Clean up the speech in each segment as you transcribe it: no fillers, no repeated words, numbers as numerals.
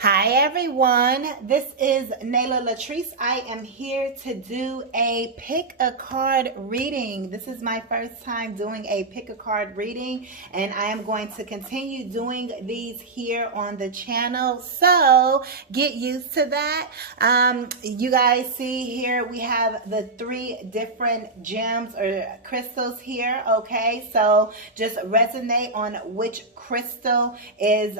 Hi everyone, this is Nayla Latrice. I am here to do a pick a card reading. This is my first time doing a pick a card reading, and I am going to continue doing these here on the channel, so get used to that. You guys see here we have the 3 different gems or crystals here, okay? So just resonate on which crystal is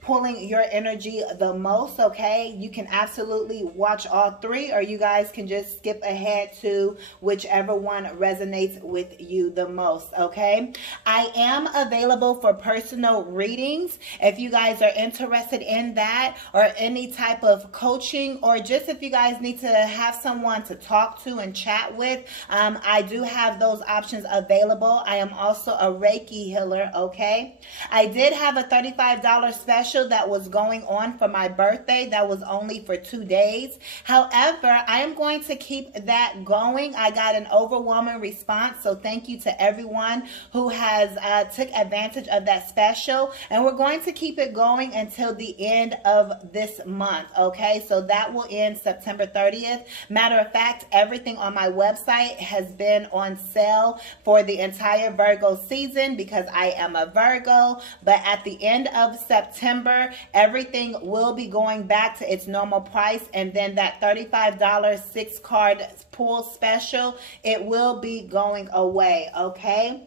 pulling your energy the most, okay? You can absolutely watch all 3, or you guys can just skip ahead to whichever one resonates with you the most, okay? I am available for personal readings if you guys are interested in that, or any type of coaching, or just if you guys need to have someone to talk to and chat with. I do have those options available. I am also a Reiki healer, okay? I did have a $35 special that was going on for my birthday. That was only for 2 days. However, I am going to keep that going. I got an overwhelming response, so thank you to everyone who has took advantage of that special, and we're going to keep it going until the end of this month, okay? So that will end September 30th. Matter of fact, everything on my website has been on sale for the entire Virgo season because I am a Virgo, but at the end of September, everything will be going back to its normal price, and then that $35 6-card pool special, it will be going away, okay?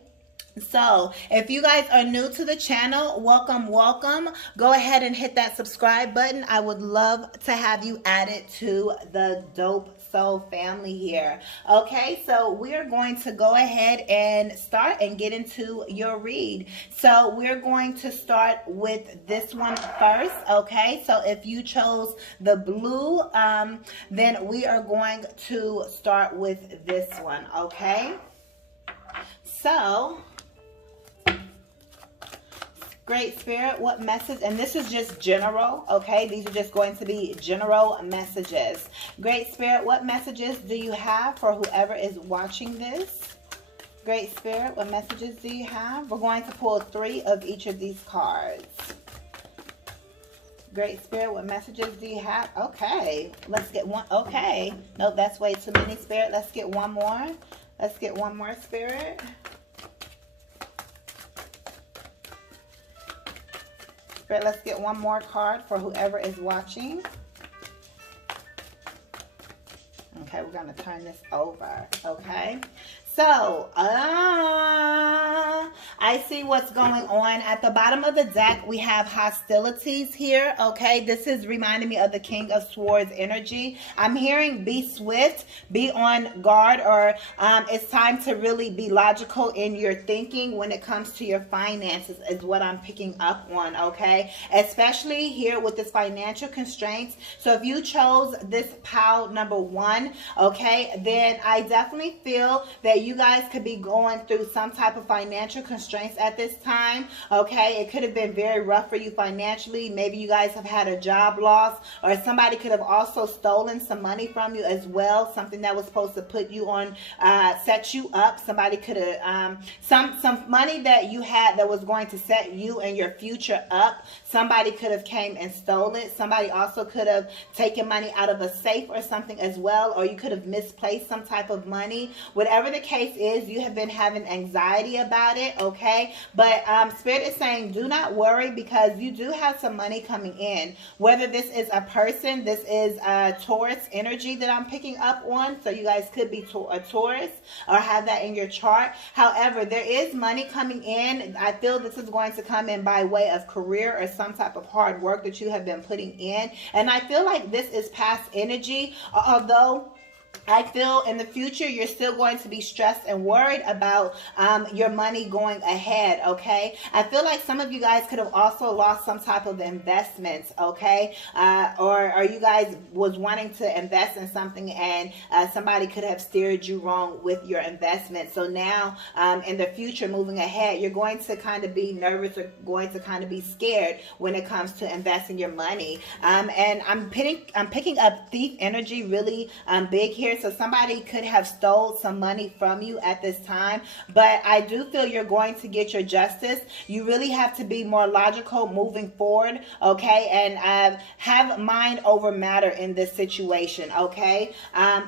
So if you guys are new to the channel, welcome. Go ahead and hit that subscribe button. I would love to have you added to the Dope Soul family here. Okay, so we are going to go ahead and start and get into your read. So we're going to start with this one first, okay? So if you chose the blue, then we are going to start with this one, okay? So Great Spirit, what message? And this is just general, okay? These are just going to be general messages. Great Spirit, what messages do you have for whoever is watching this? Great Spirit, what messages do you have? We're going to pull 3 of each of these cards. Great Spirit, what messages do you have? Okay, let's get one. Okay, nope, that's way too many, Spirit. Let's get one more. Let's get one more, Spirit. Let's get one more card for whoever is watching. Okay, we're going to turn this over, okay? So, I see what's going on. At the bottom of the deck, we have hostilities here, okay? This is reminding me of the King of Swords energy. I'm hearing be swift, be on guard, or it's time to really be logical in your thinking when it comes to your finances is what I'm picking up on, okay? Especially here with this financial constraints. So if you chose this pile number 1, okay, then I definitely feel that you guys could be going through some type of financial constraints at this time, okay? It could have been very rough for you financially. Maybe you guys have had a job loss, or somebody could have also stolen some money from you as well, something that was supposed to put you on, set you up. Somebody could have, some money that you had that was going to set you and your future up, somebody could have came and stole it. Somebody also could have taken money out of a safe or something as well, or you could have misplaced some type of money. Whatever the case is, you have been having anxiety about it, okay? But Spirit is saying do not worry, because you do have some money coming in. Whether this is a person, this is a Taurus energy that I'm picking up on, so you guys could be a Taurus or have that in your chart. However, there is money coming in. I feel this is going to come in by way of career or some type of hard work that you have been putting in, and I feel like this is past energy, although I feel in the future you're still going to be stressed and worried about your money going ahead, okay? I feel like some of you guys could have also lost some type of investments, okay? Or you guys was wanting to invest in something, and somebody could have steered you wrong with your investment. So now in the future, moving ahead, you're going to kind of be nervous or going to kind of be scared when it comes to investing your money. And I'm picking up thief energy really big here. here, so somebody could have stole some money from you at this time, but I do feel you're going to get your justice. You really have to be more logical moving forward, okay, and have mind over matter in this situation, okay?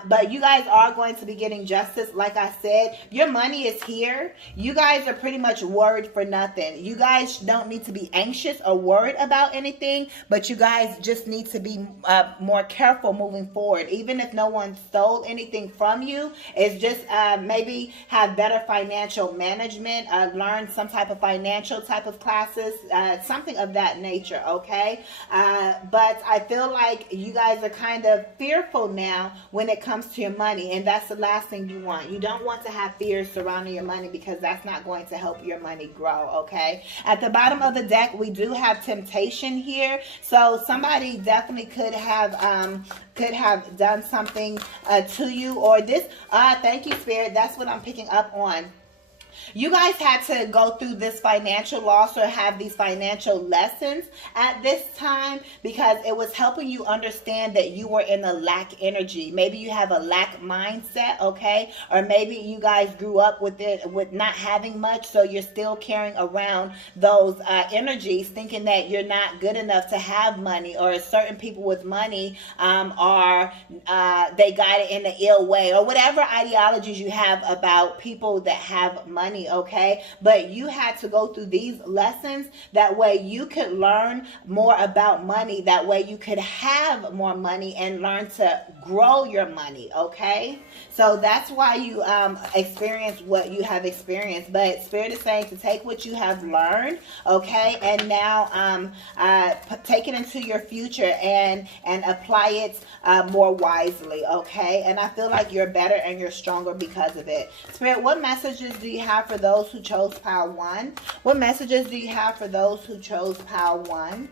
But you guys are going to be getting justice. Like I said, your money is here. You guys are pretty much worried for nothing. You guys don't need to be anxious or worried about anything, but you guys just need to be more careful moving forward. Even if no one stole anything from you, it's just maybe have better financial management, learn some type of financial type of classes, something of that nature, okay? But I feel like you guys are kind of fearful now when it comes to your money, and that's the last thing you want. You don't want to have fears surrounding your money, because that's not going to help your money grow, okay? At the bottom of the deck, we do have temptation here, so somebody definitely could have done something to you, or this thank you, Spirit, that's what I'm picking up on. You guys had to go through this financial loss or have these financial lessons at this time, because it was helping you understand that you were in a lack energy. Maybe you have a lack mindset, okay? Or maybe you guys grew up with not having much, so you're still carrying around those energies, thinking that you're not good enough to have money, or certain people with money they got it in an ill way, or whatever ideologies you have about people that have money, okay? But you had to go through these lessons, that way you could learn more about money, that way you could have more money and learn to grow your money, okay? So that's why you experience what you have experienced. But Spirit is saying to take what you have learned, okay, and now take it into your future and apply it more wisely, okay? And I feel like you're better and you're stronger because of it. Spirit, what messages do you have for those who chose pile 1? What messages do you have for those who chose pile 1?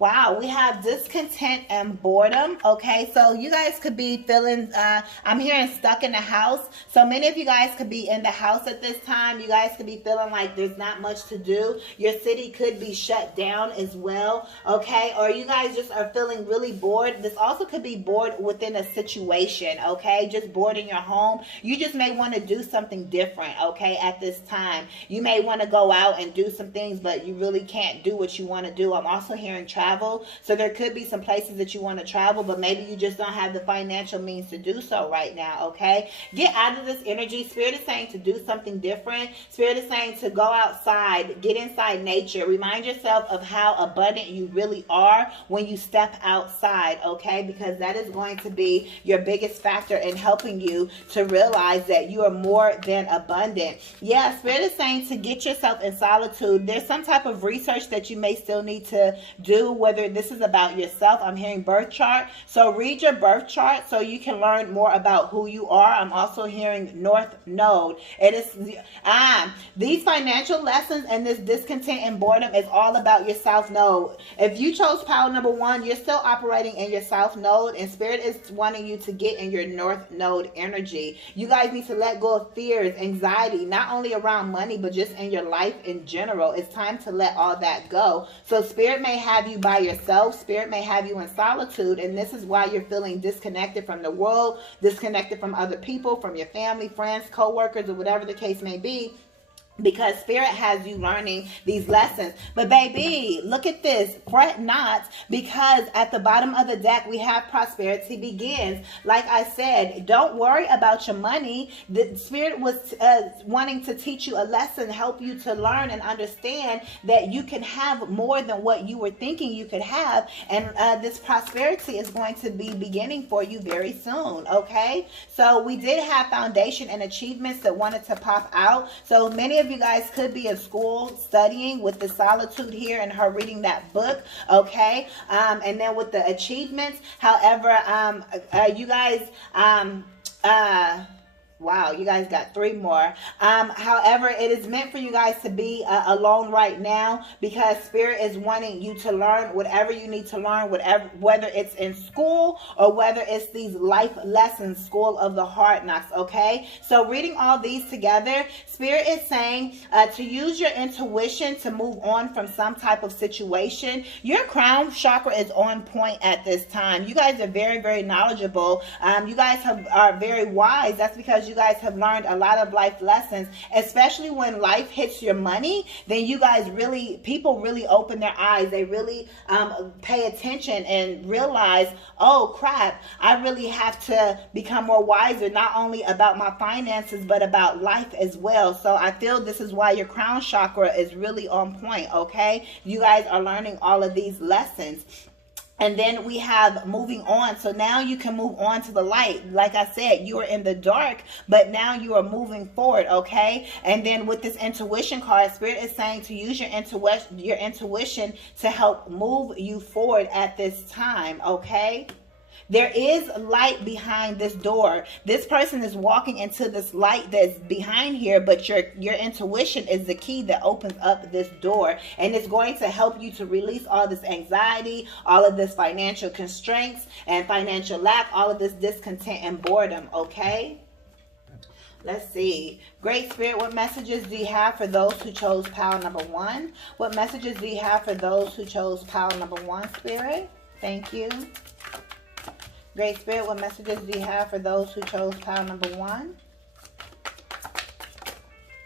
Wow, we have discontent and boredom, okay? So you guys could be feeling, I'm hearing stuck in the house. So many of you guys could be in the house at this time. You guys could be feeling like there's not much to do. Your city could be shut down as well, okay? Or you guys just are feeling really bored. This also could be bored within a situation, okay? Just bored in your home. You just may want to do something different, okay, at this time. You may want to go out and do some things, but you really can't do what you want to do. I'm also hearing travel. So there could be some places that you want to travel, but maybe you just don't have the financial means to do so right now, okay? Get out of this energy. Spirit is saying to do something different. Spirit is saying to go outside, get inside nature. Remind yourself of how abundant you really are when you step outside, okay? Because that is going to be your biggest factor in helping you to realize that you are more than abundant. Yeah, Spirit is saying to get yourself in solitude. There's some type of research that you may still need to do, whether this is about yourself. I'm hearing birth chart. So read your birth chart so you can learn more about who you are. I'm also hearing North Node. It is these financial lessons and this discontent and boredom is all about your South Node. If you chose pile number 1, you're still operating in your South Node, and Spirit is wanting you to get in your North Node energy. You guys need to let go of fears, anxiety, not only around money, but just in your life in general. It's time to let all that go. So Spirit may have you by yourself. Spirit may have you in solitude, and this is why you're feeling disconnected from the world, disconnected from other people, from your family, friends, co-workers, or whatever the case may be, because Spirit has you learning these lessons. But baby, look at this. Fret not, because at the bottom of the deck, we have prosperity begins. Like I said, don't worry about your money. The Spirit was wanting to teach you a lesson, help you to learn and understand that you can have more than what you were thinking you could have. And this prosperity is going to be beginning for you very soon, okay? So we did have foundation and achievements that wanted to pop out. So many of you guys could be in school studying with the solitude here and her reading that book, okay? And then with the achievements, however, you guys Wow, you guys got 3 more. However, it is meant for you guys to be alone right now, because Spirit is wanting you to learn whatever you need to learn, whether it's in school or whether it's these life lessons, school of the hard knocks, okay? So reading all these together, Spirit is saying to use your intuition to move on from some type of situation. Your crown chakra is on point at this time. You guys are very, very knowledgeable. You guys are very wise. That's because you guys have learned a lot of life lessons, especially when life hits your money. Then you guys people really open their eyes. They really pay attention and realize, oh crap, I really have to become more wiser, not only about my finances, but about life as well. So I feel this is why your crown chakra is really on point, okay? You guys are learning all of these lessons. And then we have moving on. So now you can move on to the light. Like I said, you were in the dark, but now you are moving forward, okay? And then with this intuition card, Spirit is saying to use your intuition to help move you forward at this time, okay? There is light behind this door. This person is walking into this light that's behind here, but your intuition is the key that opens up this door, and it's going to help you to release all this anxiety, all of this financial constraints and financial lack, all of this discontent and boredom, okay? Let's see. Great Spirit, what messages do you have for those who chose pile number 1? What messages do you have for those who chose pile number 1, Spirit? Thank you. Great Spirit, what messages do you have for those who chose pile number 1?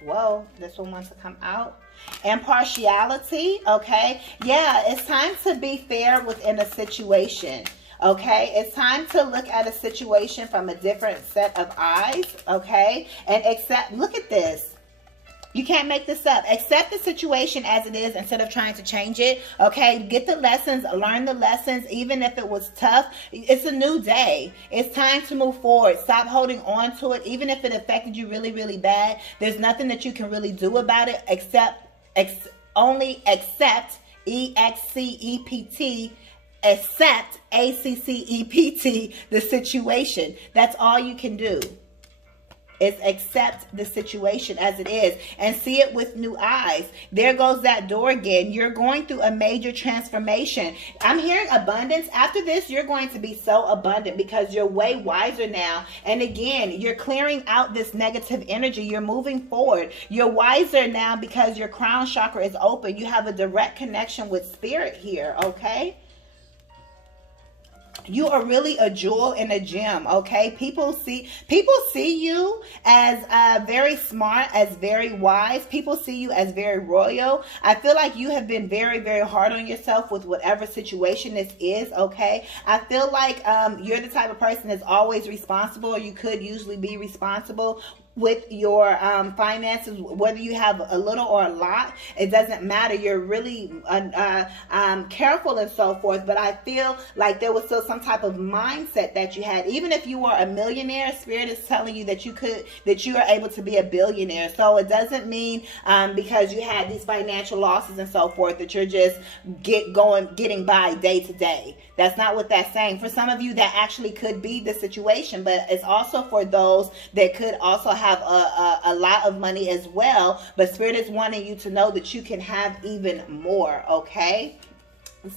Whoa, this one wants to come out. Impartiality, okay? Yeah, it's time to be fair within a situation, okay? It's time to look at a situation from a different set of eyes, okay? And look at this. You can't make this up. Accept the situation as it is instead of trying to change it. Okay, get the lessons, learn the lessons, even if it was tough. It's a new day. It's time to move forward. Stop holding on to it. Even if it affected you really, really bad, there's nothing that you can really do about it except only accept, E-X-C-E-P-T, accept, A-C-C-E-P-T, the situation. That's all you can do. Is accept the situation as it is and see it with new eyes. There goes that door again. You're going through a major transformation. I'm hearing abundance. After this, you're going to be so abundant because you're way wiser now. And again, you're clearing out this negative energy. You're moving forward. You're wiser now because your crown chakra is open. You have a direct connection with Spirit here, okay? You are really a jewel in a gem, okay? People see you as very smart, as very wise. People see you as very royal. I feel like you have been very, very hard on yourself with whatever situation this is, okay? I feel like you're the type of person that's always responsible, or you could usually be responsible with your finances, whether you have a little or a lot, it doesn't matter. You're really careful and so forth, but I feel like there was still some type of mindset that you had. Even if you were a millionaire, Spirit is telling you that you are able to be a billionaire. So it doesn't mean because you had these financial losses and so forth that you're just getting by day to day. That's not what that's saying. For some of you, that actually could be the situation, but it's also for those that could also have a lot of money as well. But Spirit is wanting you to know that you can have even more, okay?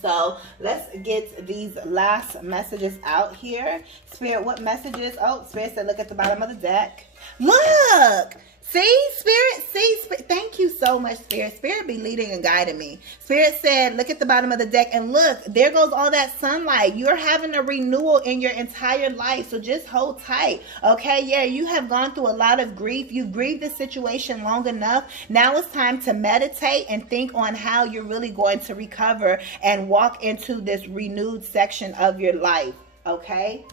So let's get these last messages out here. Spirit, what messages? Oh, Spirit said look at the bottom of the deck. Look! See, Spirit, thank you so much, Spirit. Spirit be leading and guiding me. Spirit said, look at the bottom of the deck and look, there goes all that sunlight. You're having a renewal in your entire life, so just hold tight, okay? Yeah, you have gone through a lot of grief. You've grieved the situation long enough. Now it's time to meditate and think on how you're really going to recover and walk into this renewed section of your life, okay?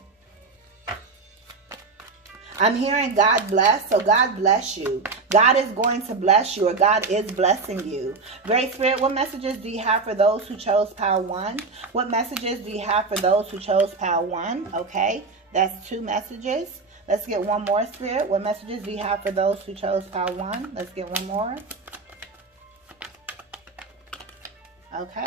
I'm hearing God bless, so God bless you. God is going to bless you, or God is blessing you. Great Spirit, what messages do you have for those who chose pile 1? What messages do you have for those who chose pile 1? Okay, that's 2 messages. Let's get one more, Spirit. What messages do you have for those who chose pile 1? Let's get one more. Okay.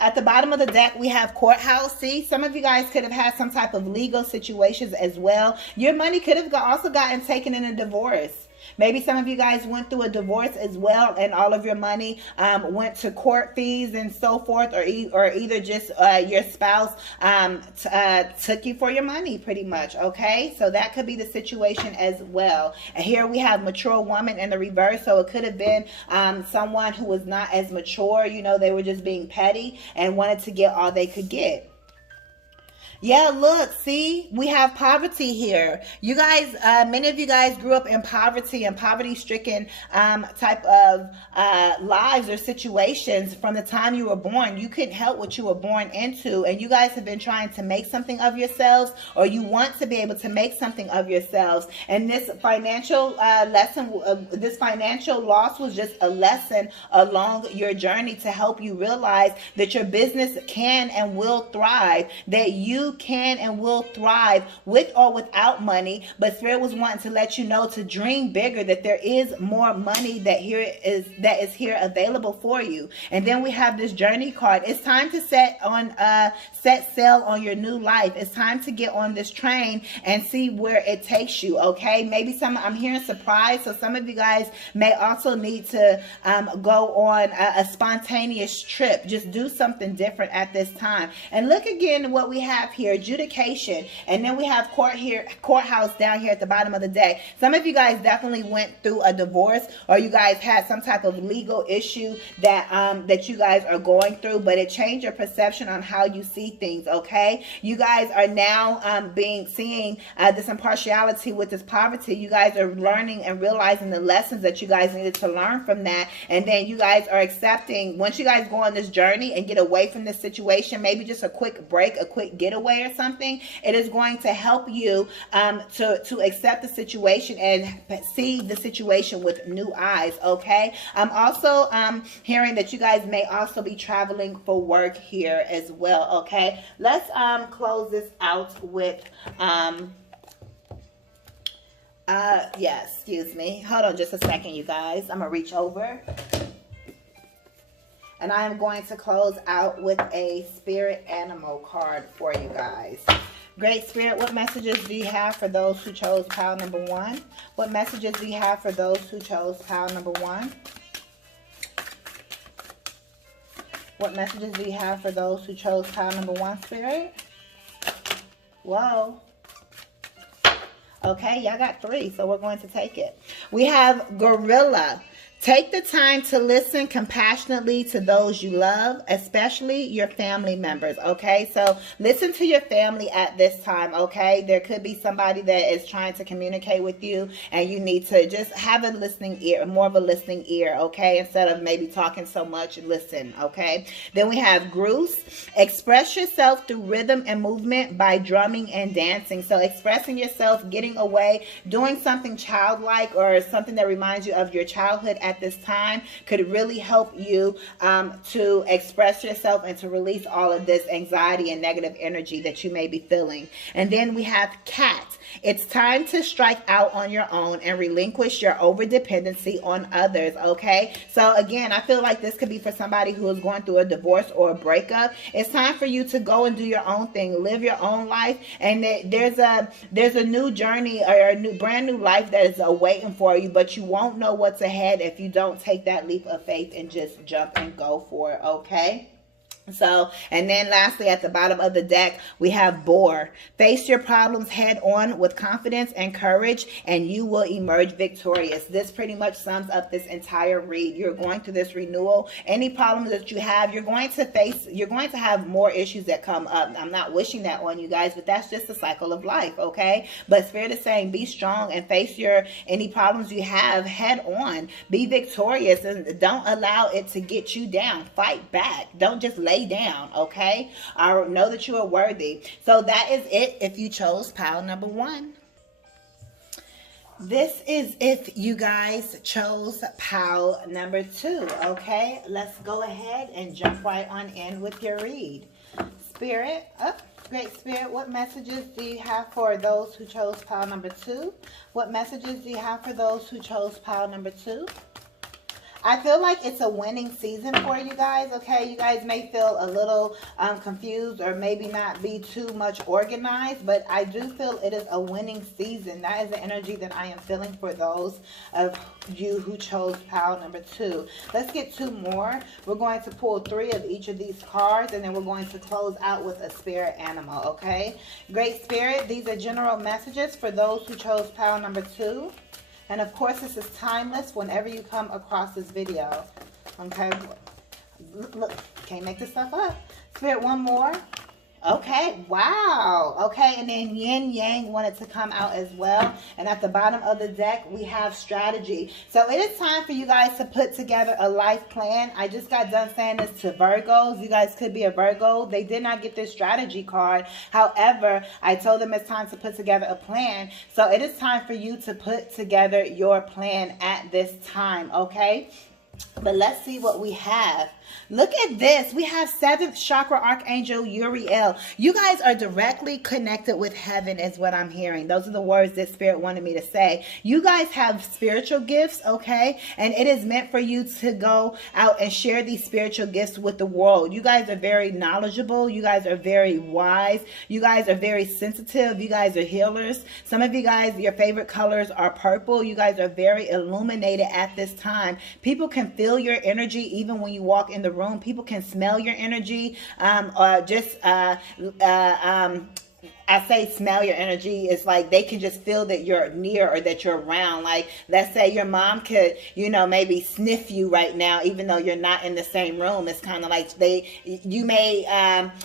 At the bottom of the deck, we have courthouse. See, some of you guys could have had some type of legal situations as well. Your money could have also gotten taken in a divorce. Maybe some of you guys went through a divorce as well, and all of your money went to court fees and so forth, or either just your spouse took you for your money, pretty much. Okay, so that could be the situation as well. And here we have mature woman in the reverse, so it could have been someone who was not as mature. You know, they were just being petty and wanted to get all they could get. Yeah, look, see, we have poverty here. You guys, many of you guys grew up in poverty and poverty-stricken type of lives or situations from the time you were born. You couldn't help what you were born into, and you guys have been trying to make something of yourselves, or you want to be able to make something of yourselves. And this financial this financial loss was just a lesson along your journey to help you realize that your business can and will thrive, that you can and will thrive with or without money. But Spirit was wanting to let you know to dream bigger, that there is more money that is here available for you. And then we have this journey card. It's time to set sail on your new life. It's time to get on this train and see where it takes you. Okay, maybe I'm hearing surprise, so some of you guys may also need to go on a spontaneous trip. Just do something different at this time. And look again what we have here: adjudication. And then we have courthouse down here at the bottom of the deck. Some of you guys definitely went through a divorce, or you guys had some type of legal issue that you guys are going through, but it changed your perception on how you see things. Okay, you guys are now seeing this impartiality with this poverty. You guys are learning and realizing the lessons that you guys needed to learn from that, and then you guys are accepting, once you guys go on this journey and get away from this situation, maybe just a quick break, a quick getaway or something, it is going to help you to accept the situation and see the situation with new eyes. Okay, I'm also hearing that you guys may also be traveling for work here as well. Okay, let's close this out with yes, excuse me, hold on just a second, you guys. I'm gonna reach over and I am going to close out with a spirit animal card for you guys. Great Spirit, what messages do you have for those who chose pile number 1? What messages do you have for those who chose pile number 1? What messages do you have for those who chose pile number 1, Spirit? Whoa. Okay, y'all got 3, so we're going to take it. We have gorilla. Take the time to listen compassionately to those you love, especially your family members, okay? So listen to your family at this time, okay? There could be somebody that is trying to communicate with you, and you need to just have a listening ear, more of a listening ear, okay? Instead of maybe talking so much, listen, okay? Then we have Goose. Express yourself through rhythm and movement by drumming and dancing. So expressing yourself, getting away, doing something childlike or something that reminds you of your childhood at this time could really help you to express yourself and to release all of this anxiety and negative energy that you may be feeling. And then we have cat. It's time to strike out on your own and relinquish your over-dependency on others, okay? So again, I feel like this could be for somebody who is going through a divorce or a breakup. It's time for you to go and do your own thing, live your own life, and there's a new journey or a brand new life that is awaiting for you, but you won't know what's ahead if you don't take that leap of faith and just jump and go for it, okay? So, and then lastly, at the bottom of the deck, we have boar. Face your problems head on with confidence and courage, and you will emerge victorious. This pretty much sums up this entire read. You're going through this renewal. Any problems that you have, you're going to have more issues that come up. I'm not wishing that on you guys, but that's just the cycle of life, okay? But Spirit is saying be strong and face any problems you have head on. Be victorious and don't allow it to get you down. Fight back. Don't just lay down, okay? I know that you are worthy. So that is it if you chose pile number 1. This is if you guys chose pile number 2, okay? Let's go ahead and jump right on in with your read. Spirit, Great Spirit, what messages do you have for those who chose pile number 2? What messages do you have for those who chose pile number 2? I feel like it's a winning season for you guys, okay? You guys may feel a little confused or maybe not be too much organized, but I do feel it is a winning season. That is the energy that I am feeling for those of you who chose pile number 2. Let's get 2 more. We're going to pull 3 of each of these cards, and then we're going to close out with a spirit animal, okay? Great Spirit, these are general messages for those who chose pile number 2. And of course, this is timeless whenever you come across this video. Okay, look, can't make this stuff up. Spirit, 1 more. Okay, wow. Okay, and then Yin Yang wanted to come out as well. And at the bottom of the deck, we have strategy. So it is time for you guys to put together a life plan. I just got done saying this to Virgos. You guys could be a Virgo. They did not get this strategy card. However, I told them it's time to put together a plan. So it is time for you to put together your plan at this time, okay? But let's see what we have. Look at this. We have 7th chakra archangel Uriel. You guys are directly connected with heaven is what I'm hearing. Those are the words that Spirit wanted me to say. You guys have spiritual gifts, okay? And it is meant for you to go out and share these spiritual gifts with the world. You guys are very knowledgeable. You guys are very wise. You guys are very sensitive. You guys are healers. Some of you guys, your favorite colors are purple. You guys are very illuminated at this time. People can feel your energy even when you walk in the room. People can smell your energy, or just I say smell your energy. It's like they can just feel that you're near or that you're around. Like, let's say your mom could, you know, maybe sniff you right now, even though you're not in the same room. It's kind of like you may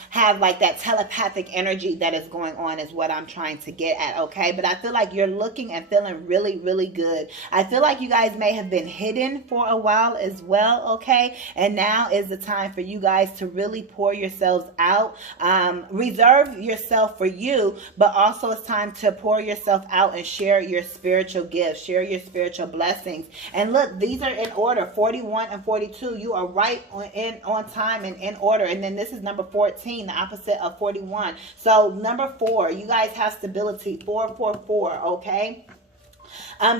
have like that telepathic energy that is going on is what I'm trying to get at, okay? But I feel like you're looking and feeling really, really good. I feel like you guys may have been hidden for a while as well, okay? And now is the time for you guys to really pour yourselves out. Reserve yourself for you. But also it's time to pour yourself out and share your spiritual gifts, share your spiritual blessings. And look, these are in order, 41 and 42. You are right on time and in order. And then this is number 14, the opposite of 41. So number 4, you guys have stability, 444, okay?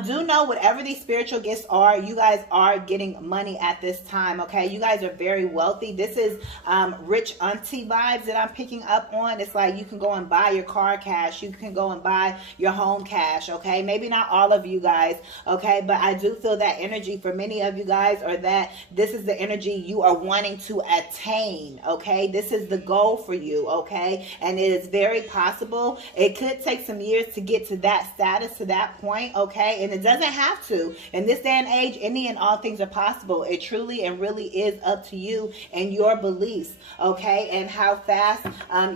Do know whatever these spiritual gifts are, you guys are getting money at this time, okay? You guys are very wealthy. This is rich auntie vibes that I'm picking up on. It's like you can go and buy your car cash. You can go and buy your home cash, okay? Maybe not all of you guys, okay? But I do feel that energy for many of you guys, or that this is the energy you are wanting to attain, okay? This is the goal for you, okay? And it is very possible. It could take some years to get to that status, to that point, okay? And it doesn't have to. In this day and age, any and all things are possible. It truly and really is up to you and your beliefs, okay? And how fast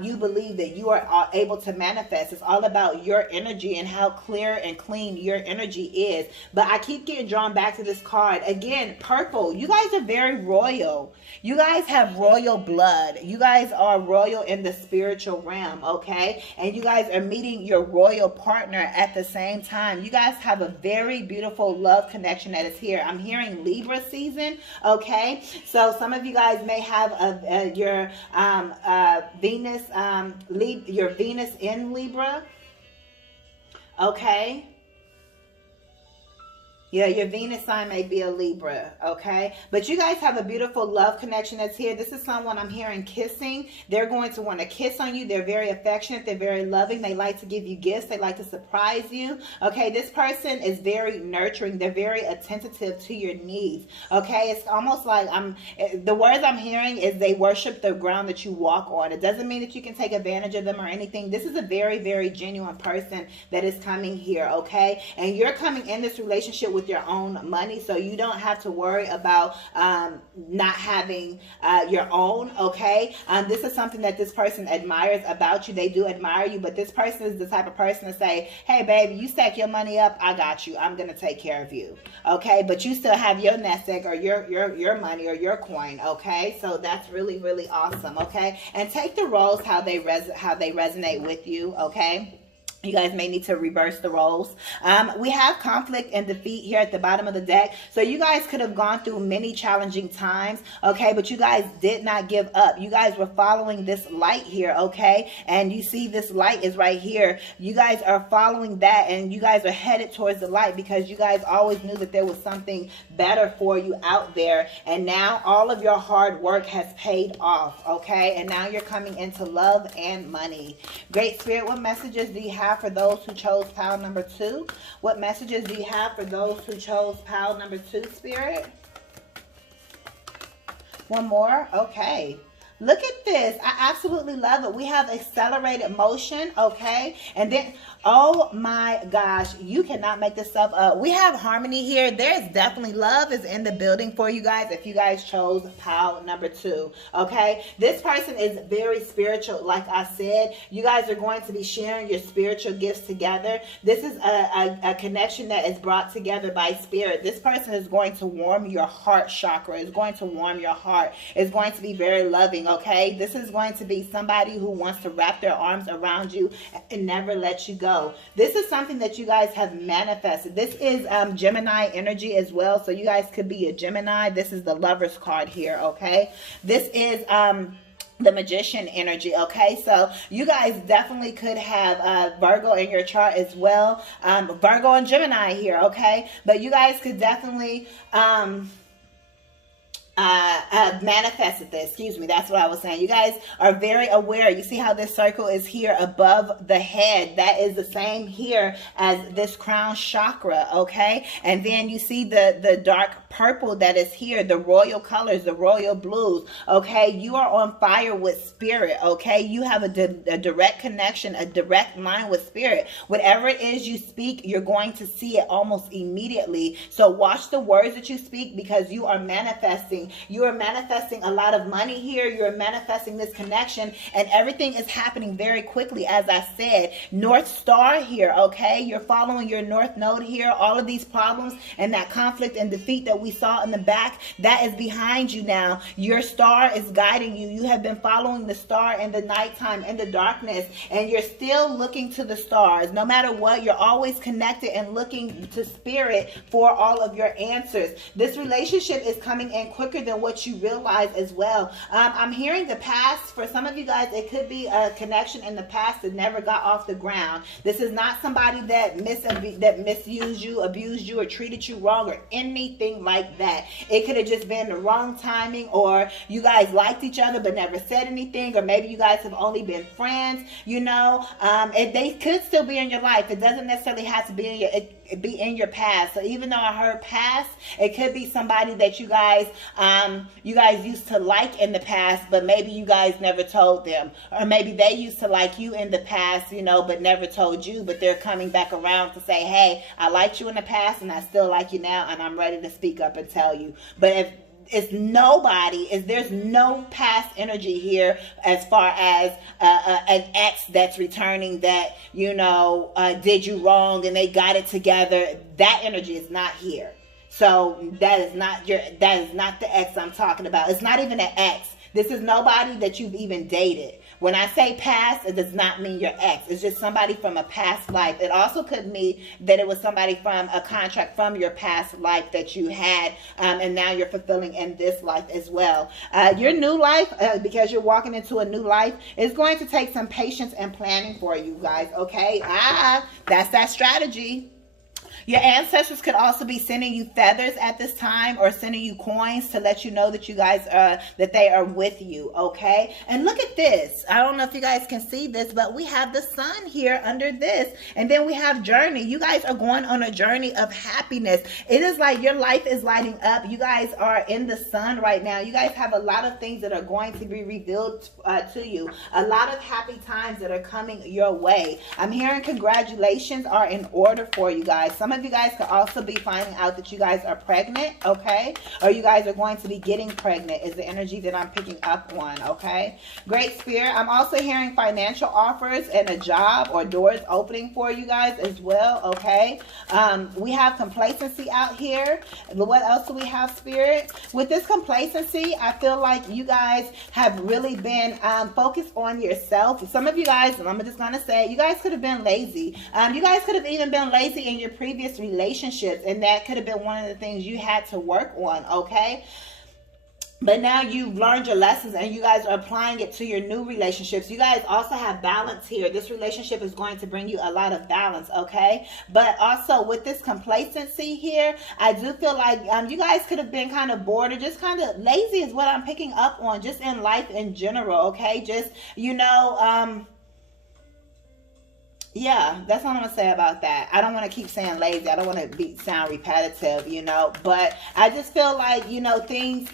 you believe that you are able to manifest. It's all about your energy and how clear and clean your energy is. But I keep getting drawn back to this card. Again, purple. You guys are very royal. You guys have royal blood. You guys are royal in the spiritual realm, okay? And you guys are meeting your royal partner at the same time. You guys have a very beautiful love connection that is here. I'm hearing Libra season, okay? So some of you guys may have your Venus in Libra, okay? Yeah, your Venus sign may be a Libra, okay? But you guys have a beautiful love connection that's here. This is someone I'm hearing kissing. They're going to want to kiss on you. They're very affectionate. They're very loving. They like to give you gifts. They like to surprise you, okay? This person is very nurturing. They're very attentive to your needs, okay? It's almost like the words I'm hearing is they worship the ground that you walk on. It doesn't mean that you can take advantage of them or anything. This is a very, very genuine person that is coming here, okay? And you're coming in this relationship with your own money, so you don't have to worry about not having your own, okay? This is something that this person admires about you. They do admire you, but this person is the type of person to say, hey baby, you stack your money up, I got you, I'm gonna take care of you, okay? But you still have your nest egg or your money or your coin, okay? So that's really, really awesome, okay? And take the roles how they resonate with you, okay? You guys may need to reverse the roles. We have conflict and defeat here at the bottom of the deck. So you guys could have gone through many challenging times, okay? But you guys did not give up. You guys were following this light here, okay? And you see this light is right here. You guys are following that, and you guys are headed towards the light because you guys always knew that there was something better for you out there. And now all of your hard work has paid off, okay? And now you're coming into love and money. Great Spirit, what messages do you have for those who chose pile number 2? What messages do you have for those who chose pile number 2, Spirit? One more? Okay. Look at this. I absolutely love it. We have accelerated motion, okay? And then, oh my gosh, you cannot make this stuff up. We have harmony here. There's definitely love is in the building for you guys if you guys chose pile number 2, okay? This person is very spiritual. Like I said, you guys are going to be sharing your spiritual gifts together. This is a connection that is brought together by spirit. This person is going to warm your heart chakra. It's going to warm your heart. It's going to be very loving. Okay, this is going to be somebody who wants to wrap their arms around you and never let you go. This is something that you guys have manifested. This is Gemini energy as well, so you guys could be a Gemini. This is the Lover's card here, okay? This is the Magician energy, okay? So you guys definitely could have Virgo in your chart as well. Virgo and Gemini here, okay? But you guys could definitely manifested this. Excuse me. That's what I was saying. You guys are very aware. You see how this circle is here above the head. That is the same here as this crown chakra. Okay. And then you see the dark purple that is here, the royal colors, the royal blues. Okay. You are on fire with spirit. Okay. You have a direct connection, a direct line with spirit. Whatever it is you speak, you're going to see it almost immediately. So watch the words that you speak because you are manifesting. You are manifesting a lot of money here. You're manifesting this connection, and everything is happening very quickly. As I said, North Star here, okay? You're following your North Node here. All of these problems and that conflict and defeat that we saw in the back, that is behind you now. Your star is guiding you. You have been following the star in the nighttime, in the darkness, and you're still looking to the stars. No matter what, you're always connected and looking to spirit for all of your answers. This relationship is coming in quicker than what you realize as well. I'm hearing the past. For some of you guys, it could be a connection in the past that never got off the ground. This is not somebody that misused you, abused you, or treated you wrong, or anything like that. It could have just been the wrong timing, or you guys liked each other but never said anything, or maybe you guys have only been friends, you know. They could still be in your life. It doesn't necessarily have to be in your past. So even though I heard past, it could be somebody that you guys used to like in the past, but maybe you guys never told them, or maybe they used to like you in the past, you know, but never told you, but they're coming back around to say, hey, I liked you in the past and I still like you now, and I'm ready to speak up and tell you. But if there's no past energy here as far as an ex that's returning that, you know, did you wrong and they got it together. That energy is not here. So that is not the ex I'm talking about. It's not even an ex. This is nobody that you've even dated. When I say past, it does not mean your ex. It's just somebody from a past life. It also could mean that it was somebody from a contract from your past life that you had, and now you're fulfilling in this life as well. Your new life, because you're walking into a new life, is going to take some patience and planning for you guys, okay? That's that strategy. Your ancestors could also be sending you feathers at this time, or sending you coins to let you know that you guys that they are with you, okay? And look at this. I don't know if you guys can see this, but we have the sun here under this, and then we have journey. You guys are going on a journey of happiness. It is like your life is lighting up. You guys are in the sun right now. You guys have a lot of things that are going to be revealed to you. A lot of happy times that are coming your way. I'm hearing congratulations are in order for you guys. Some of of you guys could also be finding out that you guys are pregnant, okay? Or you guys are going to be getting pregnant is the energy that I'm picking up on, okay? Great Spirit. I'm also hearing financial offers and a job or doors opening for you guys as well, okay? We have complacency out here. What else do we have, Spirit? With this complacency, I feel like you guys have really been focused on yourself. Some of you guys, and I'm just going to say, you guys could have been lazy. You guys could have even been lazy in your previous relationships, and that could have been one of the things you had to work on, okay? But now you've learned your lessons and you guys are applying it to your new relationships. You guys also have balance here. This relationship is going to bring you a lot of balance, okay? But also with this complacency here, I do feel like you guys could have been kind of bored or just kind of lazy is what I'm picking up on, just in life in general, okay? Just, you know, yeah, that's all I'm going to say about that. I don't want to keep saying lazy. I don't want to sound repetitive, you know. But I just feel like, you know, things,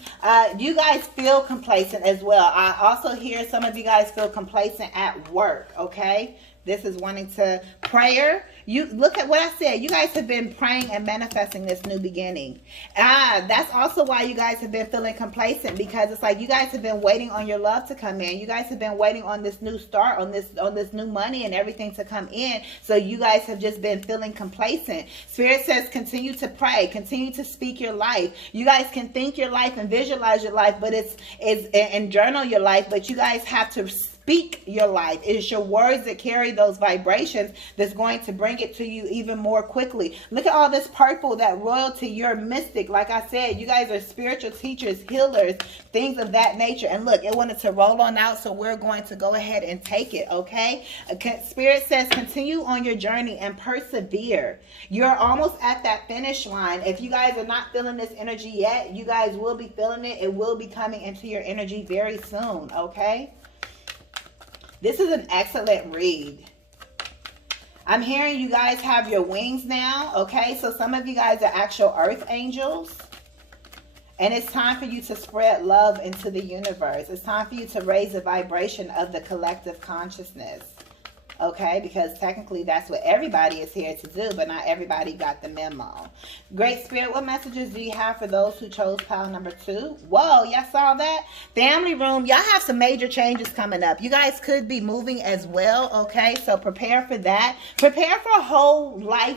you guys feel complacent as well. I also hear some of you guys feel complacent at work, okay? This is wanting to prayer. You look at what I said. You guys have been praying and manifesting this new beginning. That's also why you guys have been feeling complacent, because it's like you guys have been waiting on your love to come in. You guys have been waiting on this new start, on this new money and everything to come in. So you guys have just been feeling complacent. Spirit says continue to pray, continue to speak your life. You guys can think your life and visualize your life, but it's and journal your life, but you guys have to speak your life. It is your words that carry those vibrations that's going to bring it to you even more quickly. Look at all this purple, that royalty. You're mystic. Like I said, you guys are spiritual teachers, healers, things of that nature. And look, it wanted to roll on out, so we're going to go ahead and take it, okay? Spirit says continue on your journey and persevere. You're almost at that finish line. If you guys are not feeling this energy yet, you guys will be feeling it. It will be coming into your energy very soon, okay? This is an excellent read. I'm hearing you guys have your wings now, okay? So some of you guys are actual earth angels. And it's time for you to spread love into the universe. It's time for you to raise the vibration of the collective consciousness. Okay, because technically that's what everybody is here to do, but not everybody got the memo. Great Spirit, what messages do you have for those who chose pile number 2? Whoa, y'all saw that? Family room, y'all have some major changes coming up. You guys could be moving as well, okay? So prepare for that. Prepare for a whole life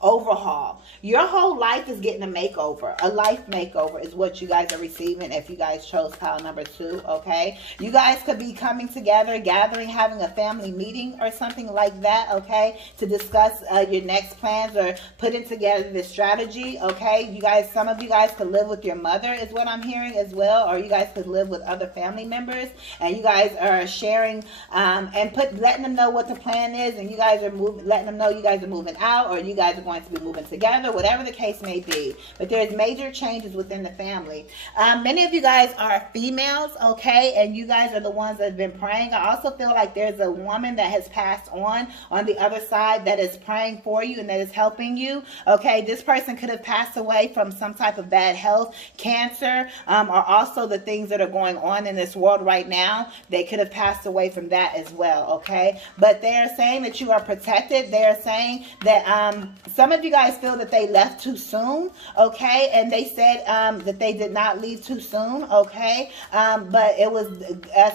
overhaul. Your whole life is getting a makeover. A life makeover is what you guys are receiving if you guys chose pile number 2, okay? You guys could be coming together, gathering, having a family meeting or something like that, okay, to discuss your next plans or putting together this strategy, okay? You guys, some of you guys could live with your mother is what I'm hearing as well, or you guys could live with other family members, and you guys are sharing and letting them know what the plan is, and you guys are letting them know you guys are moving out, or you guys are going to be moving together, whatever the case may be. But there's major changes within the family. Many of you guys are females, okay, and you guys are the ones that have been praying. I also feel like there's a woman that has passed on the other side that is praying for you and that is helping you, okay? This person could have passed away from some type of bad health, cancer, or also the things that are going on in this world right now. They could have passed away from that as well, okay? But they are saying that you are protected. They are saying that some of you guys feel that they left too soon, okay? And they said that they did not leave too soon, okay? But it was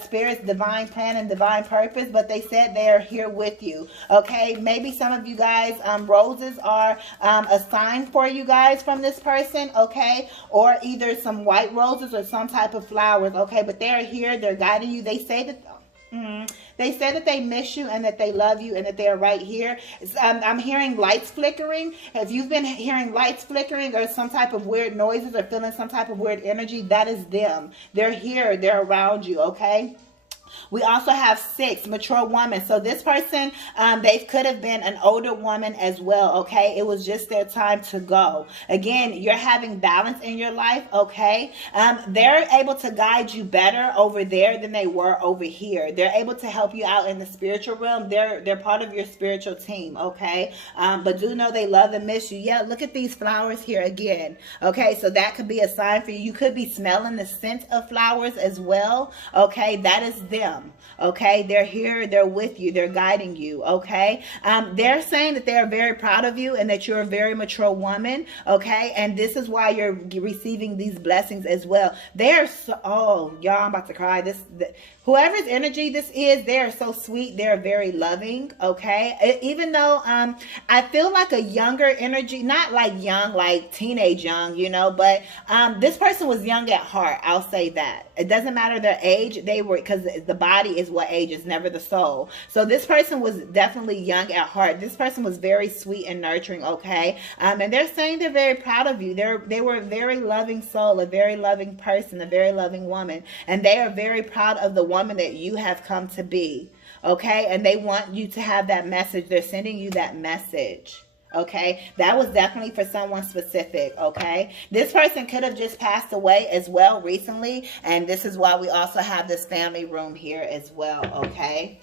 Spirit's divine plan and divine purpose. But they said they are here with you, okay? Maybe some of you guys, roses are a sign for you guys from this person, okay? Or either some white roses or some type of flowers, okay? But they're here, they're guiding you. They say that they said that they miss you and that they love you and that they're right here. I'm hearing lights flickering. If you've been hearing lights flickering or some type of weird noises or feeling some type of weird energy, that is them. They're here, they're around you, okay? We also have 6, mature woman. So this person, they could have been an older woman as well, okay? It was just their time to go. Again, you're having balance in your life, okay? They're able to guide you better over there than they were over here. They're able to help you out in the spiritual realm. They're part of your spiritual team, okay? But do know they love and miss you. Yeah, look at these flowers here again, okay? So that could be a sign for you. You could be smelling the scent of flowers as well, okay? That is them. them. Okay, they're here, they're with you, they're guiding you. Okay, they're saying that they are very proud of you and that you're a very mature woman. Okay, and this is why you're receiving these blessings as well. They're so, oh y'all, I'm about to cry. Whoever's energy this is, they're so sweet. They're very loving. Okay, even though I feel like a younger energy, not like young, like teenage young, you know, but this person was young at heart. I'll say that. It doesn't matter their age. They were, because the body is what ages, never the soul. So this person was definitely young at heart. This person was very sweet and nurturing. Okay, and they're saying they're very proud of you. They were a very loving soul, a very loving person, a very loving woman, and they are very proud of the woman that you have come to be. Okay, and they want you to have that message. They're sending you that message. Okay, that was definitely for someone specific. Okay, this person could have just passed away as well recently, and this is why we also have this family room here as well. Okay,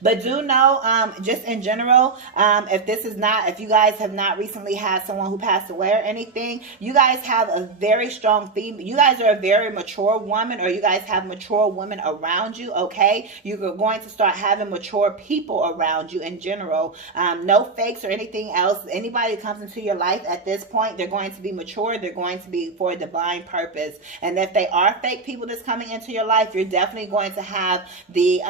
but do know, just in general, if you guys have not recently had someone who passed away or anything, you guys have a very strong theme. You guys are a very mature woman, or you guys have mature women around you. Okay, you're going to start having mature people around you in general. No fakes or anything else. Anybody that comes into your life at this point, they're going to be mature. They're going to be for a divine purpose. And if they are fake people that's coming into your life, you're definitely going to have the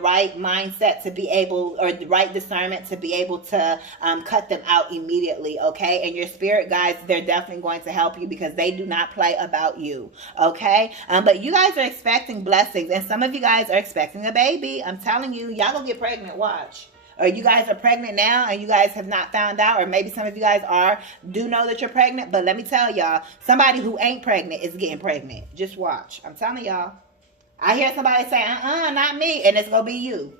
right mindset to be able, or the right discernment to be able to cut them out immediately. Okay, and your spirit guides, they're definitely going to help you because they do not play about you. Okay, but you guys are expecting blessings, and some of you guys are expecting a baby. I'm telling you, y'all gonna get pregnant. Watch. Or you guys are pregnant now and you guys have not found out, or maybe some of you guys do know that you're pregnant. But let me tell y'all, somebody who ain't pregnant is getting pregnant. Just watch. I'm telling y'all. I hear somebody say, not me, and it's gonna be you.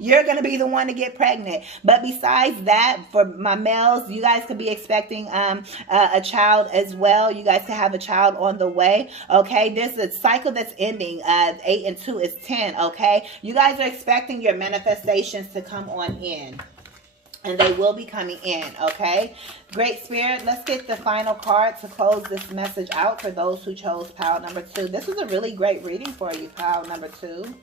You're going to be the one to get pregnant. But besides that, for my males, you guys could be expecting a child as well. You guys could have a child on the way. Okay, there's a cycle that's ending. 8 and 2 is 10. Okay, you guys are expecting your manifestations to come on in. And they will be coming in, okay? Great Spirit, let's get the final card to close this message out for those who chose pile number 2. This is a really great reading for you, pile number 2.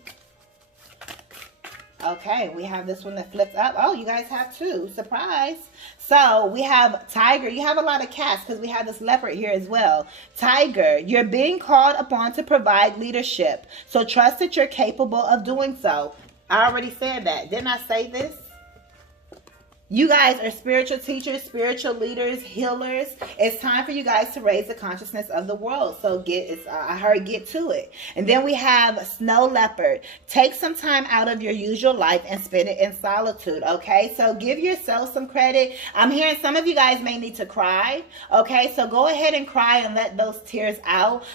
Okay, we have this one that flips up. Oh, you guys have 2. Surprise. So we have Tiger. You have a lot of cats because we have this leopard here as well. Tiger, you're being called upon to provide leadership. So trust that you're capable of doing so. I already said that. Didn't I say this? You guys are spiritual teachers, spiritual leaders, healers. It's time for you guys to raise the consciousness of the world. So I heard get to it. And then we have Snow Leopard. Take some time out of your usual life and spend it in solitude. Okay, so give yourself some credit. I'm hearing some of you guys may need to cry. Okay, so go ahead and cry and let those tears out.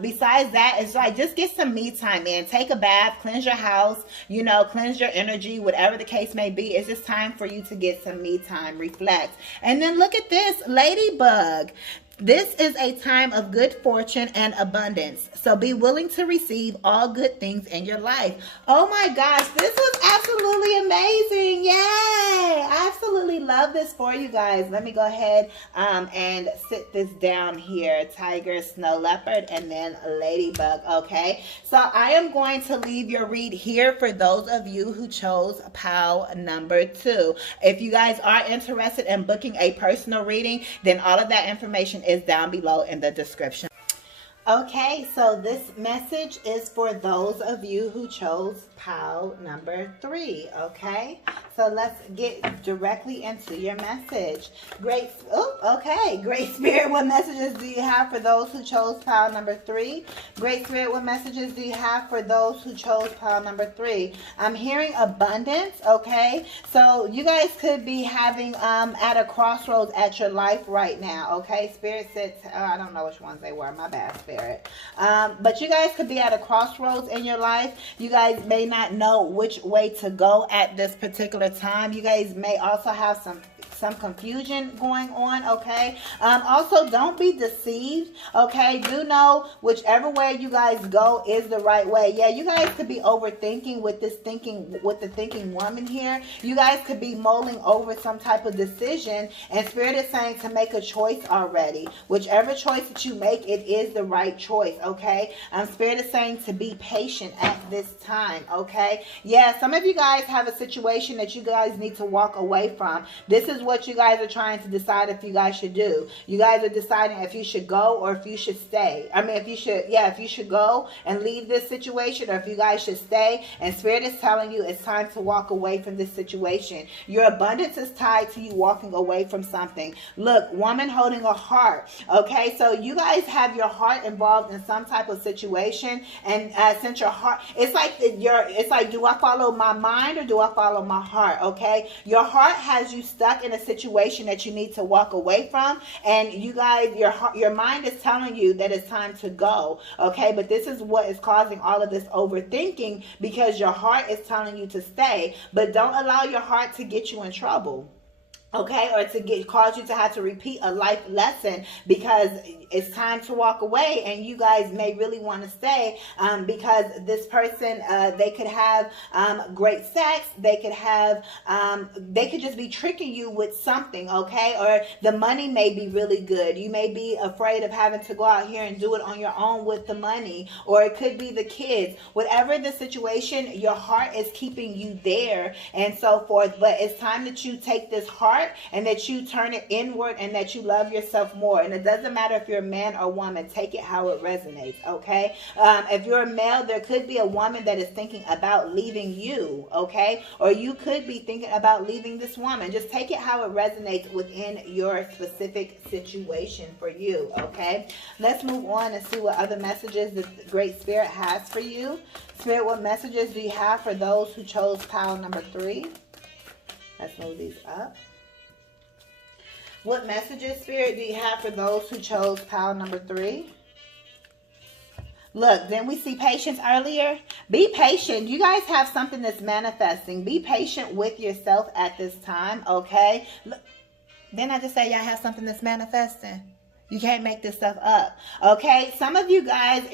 Besides that, it's like just get some me time in. Take a bath, cleanse your house, cleanse your energy, whatever the case may be. It's just time for you to get some me time, reflect. And then look at this, Ladybug. This is a time of good fortune and abundance. So be willing to receive all good things in your life. Oh my gosh, this was absolutely amazing. Yay! I absolutely love this for you guys. Let me go ahead and sit this down here. Tiger, Snow Leopard, and then Ladybug. Okay, so I am going to leave your read here for those of you who chose pile number 2. If you guys are interested in booking a personal reading, then all of that information is down below in the description. Okay, so this message is for those of you who chose pile number 3. Okay, so let's get directly into your message. Great Spirit, what messages do you have for those who chose pile number 3? Great Spirit, what messages do you have for those who chose pile number 3? I'm hearing abundance. Okay, so you guys could be having at a crossroads at your life right now. Okay, Spirit said, I don't know which ones they were, my bad, Spirit. But you guys could be at a crossroads in your life. You guys may not know which way to go at this particular time. You guys may also have some some confusion going on, okay? Also, don't be deceived, okay? Do know whichever way you guys go is the right way. Yeah, you guys could be overthinking with the thinking woman here. You guys could be mulling over some type of decision, and Spirit is saying to make a choice already. Whichever choice that you make, it is the right choice, okay? Spirit is saying to be patient at this time, okay? Yeah, some of you guys have a situation that you guys need to walk away from. This is what you guys are trying to decide if you guys should do. You guys are deciding if you should go or if you should stay. I mean, if you should go and leave this situation, or if you guys should stay. And Spirit is telling you it's time to walk away from this situation. Your abundance is tied to you walking away from something. Look, woman holding a heart, okay? So you guys have your heart involved in some type of situation, and since your heart, it's like, do I follow my mind or do I follow my heart, okay? Your heart has you stuck in a situation that you need to walk away from, and you guys, your mind is telling you that it's time to go, okay? But this is what is causing all of this overthinking, because your heart is telling you to stay, but don't allow your heart to get you in trouble. Okay, or to cause you to have to repeat a life lesson, because it's time to walk away, and you guys may really want to stay because this person, they could have great sex, they could just be tricking you with something, okay? Or the money may be really good. You may be afraid of having to go out here and do it on your own with the money, or it could be the kids. Whatever the situation, your heart is keeping you there and so forth. But it's time that you take this heart and that you turn it inward, and that you love yourself more. And it doesn't matter if you're a man or woman, take it how it resonates, okay? If you're a male, there could be a woman that is thinking about leaving you, okay? Or you could be thinking about leaving this woman. Just take it how it resonates within your specific situation for you, okay? Let's move on and see what other messages the Great Spirit has for you. Spirit, what messages do you have for those who chose pile number 3? Let's move these up. What messages, Spirit, do you have for those who chose pile number 3? Look, then we see patience earlier. Be patient. You guys have something that's manifesting. Be patient with yourself at this time, okay? Look, didn't I just say y'all have something that's manifesting? You can't make this stuff up, okay? Some of you guys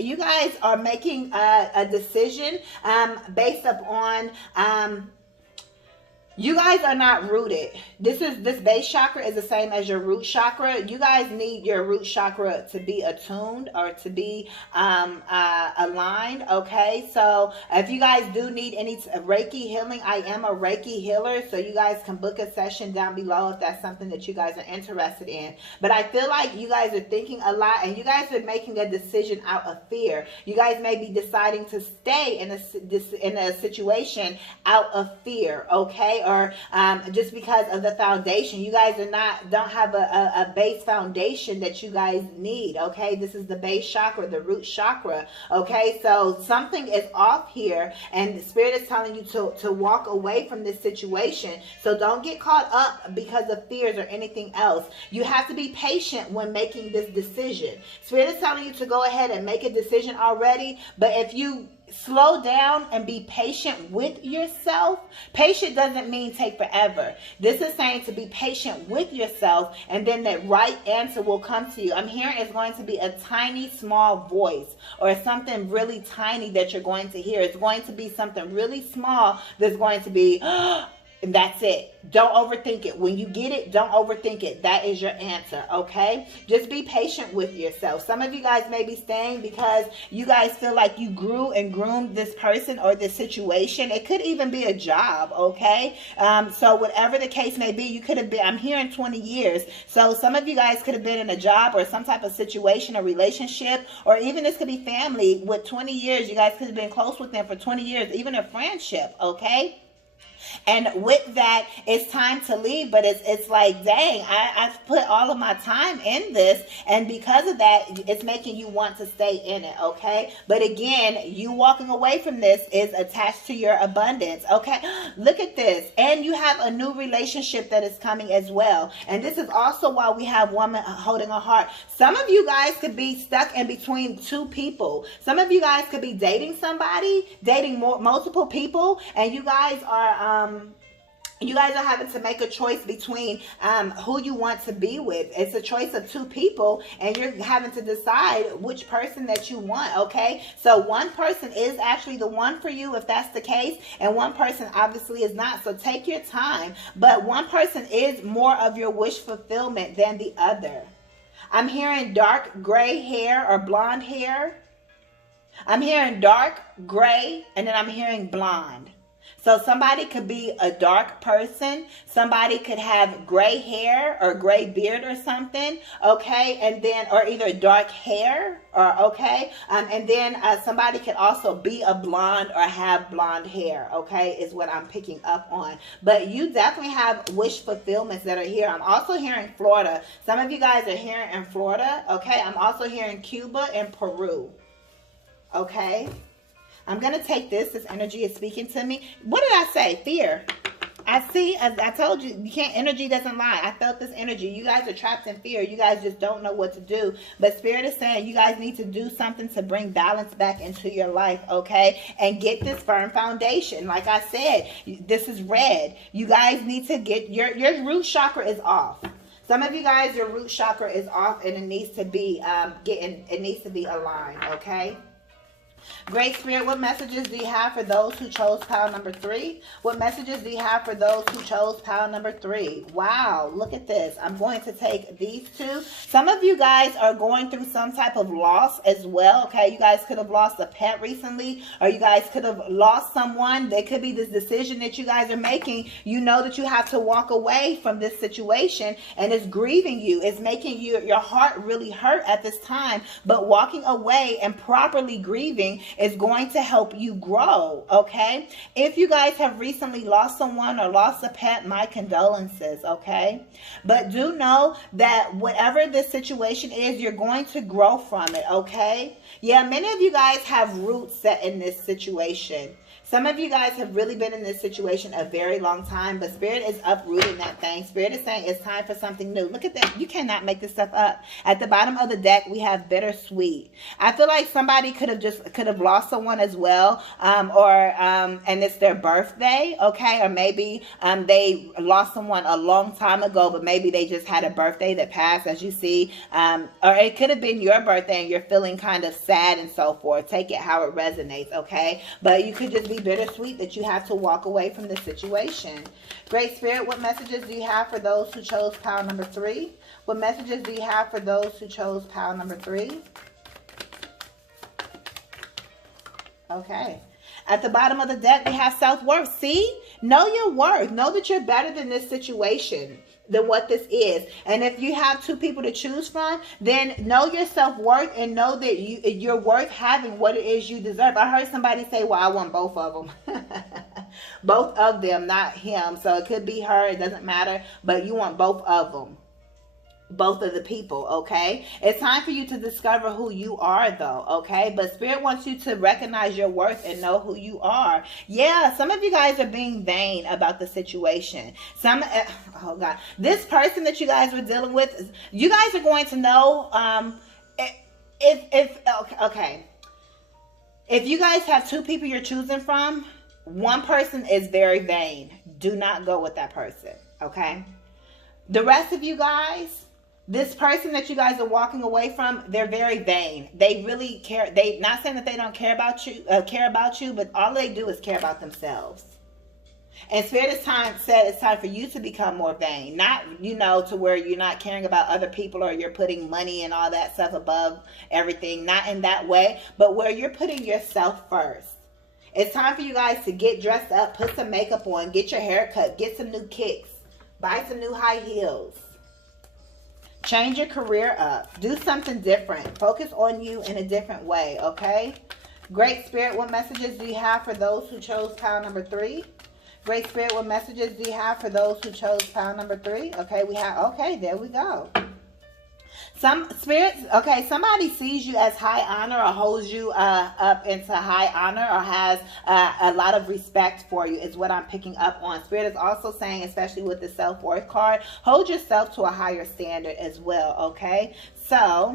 are making a decision based upon... you guys are not rooted. This base chakra is the same as your root chakra. You guys need your root chakra to be attuned or to be aligned, okay? So if you guys do need any Reiki healing, I am a Reiki healer, so you guys can book a session down below if that's something that you guys are interested in. But I feel like you guys are thinking a lot, and you guys are making a decision out of fear. You guys may be deciding to stay in a situation out of fear, okay? Or just because of the foundation. You guys don't have a base foundation that you guys need, okay? This is the base chakra, the root chakra, okay? So something is off here, and the Spirit is telling you to walk away from this situation. So don't get caught up because of fears or anything else. You have to be patient when making this decision. Spirit is telling you to go ahead and make a decision already, but if you slow down and be patient with yourself. Patient doesn't mean take forever. This is saying to be patient with yourself, and then that right answer will come to you. I'm hearing it's going to be a tiny, small voice, or something really tiny that you're going to hear. It's going to be something really small that's going to be... and that's it. Don't overthink it. When you get it, don't overthink it. That is your answer, okay? Just be patient with yourself. Some of you guys may be staying because you guys feel like you grew and groomed this person or this situation. It could even be a job, okay? So whatever the case may be, you could have been, I'm hearing 20 years. So some of you guys could have been in a job or some type of situation or relationship, or even this could be family with 20 years. You guys could have been close with them for 20 years, even a friendship, okay? And with that, it's time to leave, but it's like, dang, I've put all of my time in this, and because of that, it's making you want to stay in it, okay? But again, you walking away from this is attached to your abundance, okay? Look at this, and you have a new relationship that is coming as well, and this is also why we have woman holding a heart. Some of you guys could be stuck in between two people. Some of you guys could be dating somebody, dating multiple people, and you guys are You guys are having to make a choice between who you want to be with. It's a choice of two people, and you're having to decide which person that you want, okay? So one person is actually the one for you if that's the case, and one person obviously is not. So take your time. But one person is more of your wish fulfillment than the other. I'm hearing dark gray hair or blonde hair. I'm hearing dark gray, and then I'm hearing blonde. So somebody could be a dark person. Somebody could have gray hair or gray beard or something, okay? And then, or either dark hair, or okay? And then somebody could also be a blonde or have blonde hair, okay? Is what I'm picking up on. But you definitely have wish fulfillments that are here. I'm also hearing Florida. Some of you guys are hearing in Florida, okay? I'm also hearing Cuba and Peru, okay? I'm going to take this. This energy is speaking to me. What did I say? Fear. I see. I told you, you can't, energy doesn't lie. I felt this energy. You guys are trapped in fear. You guys just don't know what to do. But Spirit is saying you guys need to do something to bring balance back into your life, okay? And get this firm foundation. Like I said, this is red. You guys need to get, your root chakra is off. Some of you guys, your root chakra is off, and it needs to be it needs to be aligned, okay? Great Spirit, what messages do you have for those who chose pile number 3? What messages do you have for those who chose pile number 3? Wow, look at this. I'm going to take these two. Some of you guys are going through some type of loss as well, okay? You guys could have lost a pet recently, or you guys could have lost someone. There could be this decision that you guys are making. You know that you have to walk away from this situation, and it's grieving you. It's making your heart really hurt at this time, but walking away and properly grieving is going to help you grow, okay? If you guys have recently lost someone or lost a pet, my condolences, okay? But do know that whatever this situation is, you're going to grow from it, okay? Yeah, many of you guys have roots set in this situation. Some of you guys have really been in this situation a very long time, but Spirit is uprooting that thing. Spirit is saying it's time for something new. Look at that. You cannot make this stuff up. At the bottom of the deck, we have bittersweet. I feel like somebody could have lost someone as well, and it's their birthday, okay? Or maybe they lost someone a long time ago, but maybe they just had a birthday that passed, as you see. Or it could have been your birthday and you're feeling kind of sad and so forth. Take it how it resonates, okay? But you could just be bittersweet that you have to walk away from the situation. Great Spirit, what messages do you have for those who chose pile number 3? What messages do you have for those who chose pile number 3? Okay. At the bottom of the deck, we have self-worth. See? Know your worth. Know that you're better than this situation, than what this is. And if you have two people to choose from, then know your self-worth and know that you're worth having what it is you deserve. I heard somebody say, well, I want both of them. Both of them, not him. So it could be her. It doesn't matter. But you want both of them. Both of the people, okay? It's time for you to discover who you are, though, okay? But Spirit wants you to recognize your worth and know who you are. Yeah, some of you guys are being vain about the situation. Oh God, this person that you guys were dealing with, you guys are going to know, okay. If you guys have two people you're choosing from, one person is very vain. Do not go with that person, okay? The rest of you guys, this person that you guys are walking away from, they're very vain. They really care. They not saying that they don't care about you, but all they do is care about themselves. And Spirit said it's time for you to become more vain. Not, to where you're not caring about other people or you're putting money and all that stuff above everything. Not in that way, but where you're putting yourself first. It's time for you guys to get dressed up, put some makeup on, get your hair cut, get some new kicks, buy some new high heels. Change your career up. Do something different. Focus on you in a different way, okay? Great Spirit, what messages do you have for those who chose pile number 3? Great Spirit, what messages do you have for those who chose pile number 3? Okay, there we go. Some spirits, okay, somebody sees you as high honor or holds you up into high honor or has a lot of respect for you is what I'm picking up on. Spirit is also saying, especially with the self-worth card, hold yourself to a higher standard as well, okay? So,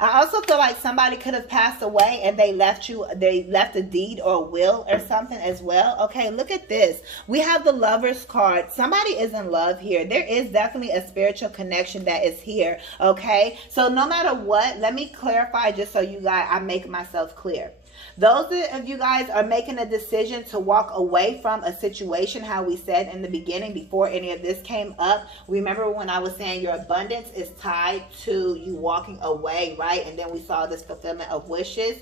I also feel like somebody could have passed away and they left a deed or a will or something as well. Okay, look at this. We have the Lover's card. Somebody is in love here. There is definitely a spiritual connection that is here. Okay, so no matter what, let me clarify just so you guys, I make myself clear. Those of you guys are making a decision to walk away from a situation, how we said in the beginning before any of this came up. Remember when I was saying your abundance is tied to you walking away, right? And then we saw this fulfillment of wishes.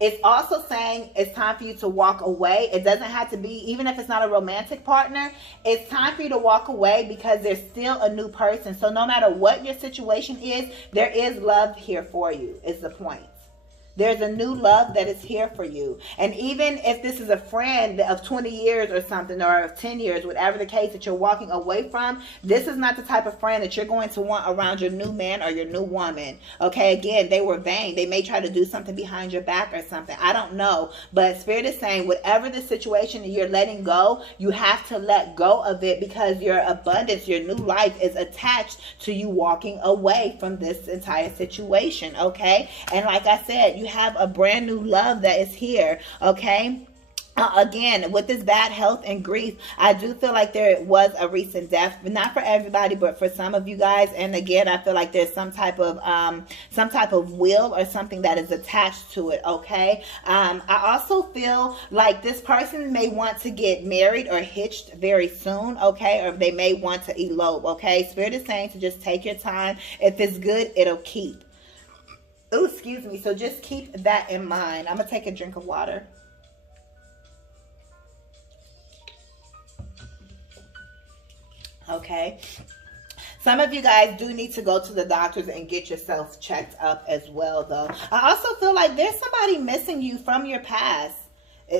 It's also saying it's time for you to walk away. It doesn't have to be, even if it's not a romantic partner, it's time for you to walk away because there's still a new person. So no matter what your situation is, there is love here for you, is the point. There's a new love that is here for you. And even if this is a friend of 20 years or something, or of 10 years, whatever the case that you're walking away from, this is not the type of friend that you're going to want around your new man or your new woman. Okay, again, they were vain. They may try to do something behind your back or something. I don't know. But Spirit is saying whatever the situation that you're letting go, you have to let go of it because your abundance, your new life is attached to you walking away from this entire situation. Okay, and like I said, you have a brand new love that is here. Okay, again, with this bad health and grief, I do feel like there was a recent death, but not for everybody, but for some of you guys. And again, I feel like there's some type of will or something that is attached to it. Okay, I also feel like this person may want to get married or hitched very soon. Okay, or they may want to elope. Okay, Spirit is saying to just take your time. If it's good, it'll keep. Oh, excuse me. So just keep that in mind. I'm going to take a drink of water. Okay. Some of you guys do need to go to the doctors and get yourself checked up as well, though. I also feel like there's somebody missing you from your past.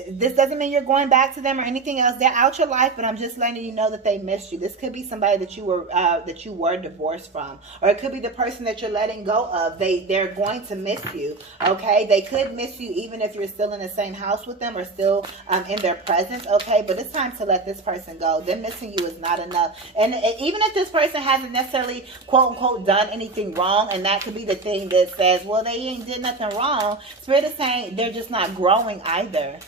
This doesn't mean you're going back to them or anything else. They're out your life, but I'm just letting you know that they missed you. This could be somebody that you were divorced from, or it could be the person that you're letting go of. They're going to miss you. Okay, they could miss you even if you're still in the same house with them or still in their presence. Okay, but it's time to let this person go. Them missing you is not enough. And even if this person hasn't necessarily quote unquote done anything wrong, and that could be the thing that says, well, they ain't did nothing wrong. Spirit is saying they're just not growing either.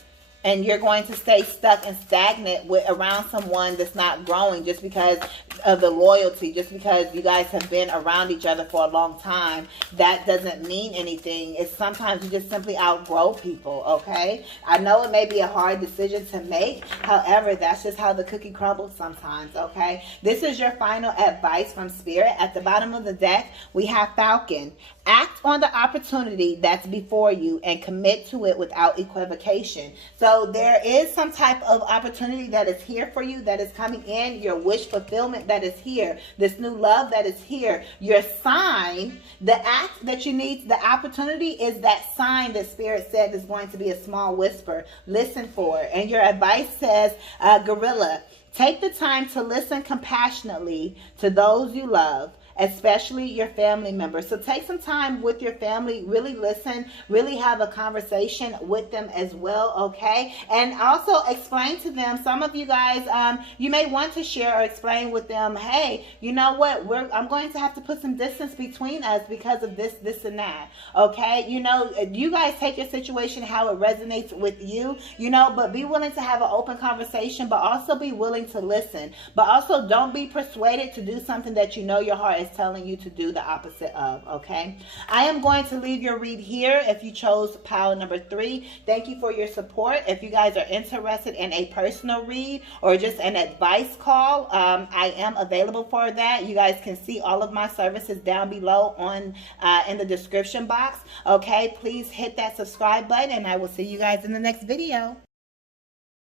And you're going to stay stuck and stagnant around someone that's not growing just because of the loyalty, just because you guys have been around each other for a long time. That doesn't mean anything. It's sometimes you just simply outgrow people, okay? I know it may be a hard decision to make. However, that's just how the cookie crumbles sometimes, okay? This is your final advice from Spirit. At the bottom of the deck, we have Falcon. Act on the opportunity that's before you and commit to it without equivocation. So there is some type of opportunity that is here for you, that is coming in, your wish fulfillment that is here, this new love that is here, your sign, the act that you need, the opportunity is that sign that Spirit said is going to be a small whisper. Listen for it. And your advice says, Gorilla, take the time to listen compassionately to those you love, especially your family members. So take some time with your family, really listen, really have a conversation with them as well, okay? And also explain to them, some of you guys, you may want to share or explain with them, hey, you know what, I'm going to have to put some distance between us because of this and that, okay? You know, you guys take your situation how it resonates with you, you know, but be willing to have an open conversation, but also be willing to listen. But also don't be persuaded to do something that you know your heart is telling you to do the opposite of, okay? I am going to leave your read here if you chose pile number 3. Thank you for your support. If you guys are interested in a personal read or just an advice call, I am available for that. You guys can see all of my services down below on in the description box, okay? Please hit that subscribe button and I will see you guys in the next video.